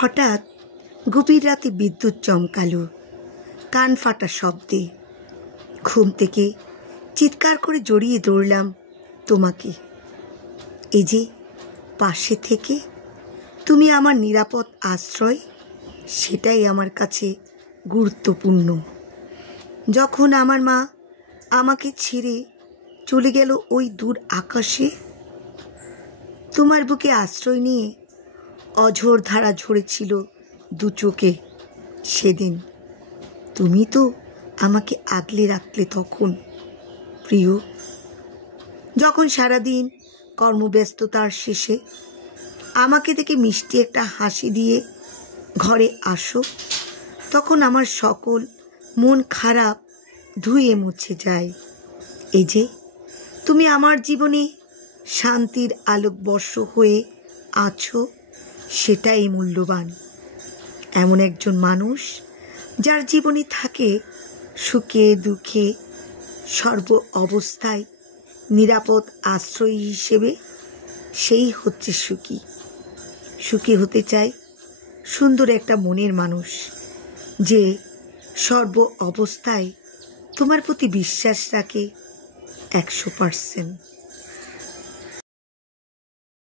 হঠাৎ গভীর রাতে বিদ্যুৎ চমকালো, কান ফাটা শব্দে। ঘুম থেকে চিৎকার করে জড়িয়ে দৌড়লাম তোমাকে। এই যে পাশে থেকে তুমি আমার নিরাপদ আশ্রয়, সেটাই আমার কাছে গুরুত্বপূর্ণ। যখন আমার মা আমাকে ছেড়ে চলে গেল ওই দূর আকাশে, তোমার বুকে আশ্রয় নিয়ে অঝোর ধারা ঝরেছিল দু চোখে। সেদিন তুমি তো আমাকে আগলে রাখলে তখন, প্রিয়। যখন সারাদিন কর্মব্যস্ততার শেষে আমাকে দেখে মিষ্টি একটা হাসি দিয়ে ঘরে আসো, তখন আমার সকল মন খারাপ ধুয়ে মুছে যায়। এই যে তুমি আমার জীবনে শান্তির আলোকবর্ষ হয়ে আছো, সেটাই মূল্যবান। এমন একজন মানুষ যার জীবনে থাকে সুখে দুঃখে সর্ব অবস্থায় নিরাপদ আশ্রয় হিসেবে, সেই হচ্ছে সুখী। সুখী হতে চাই সুন্দর একটা মনের মানুষ, যে সর্ব অবস্থায় তোমার প্রতি বিশ্বাস রাখে 100%।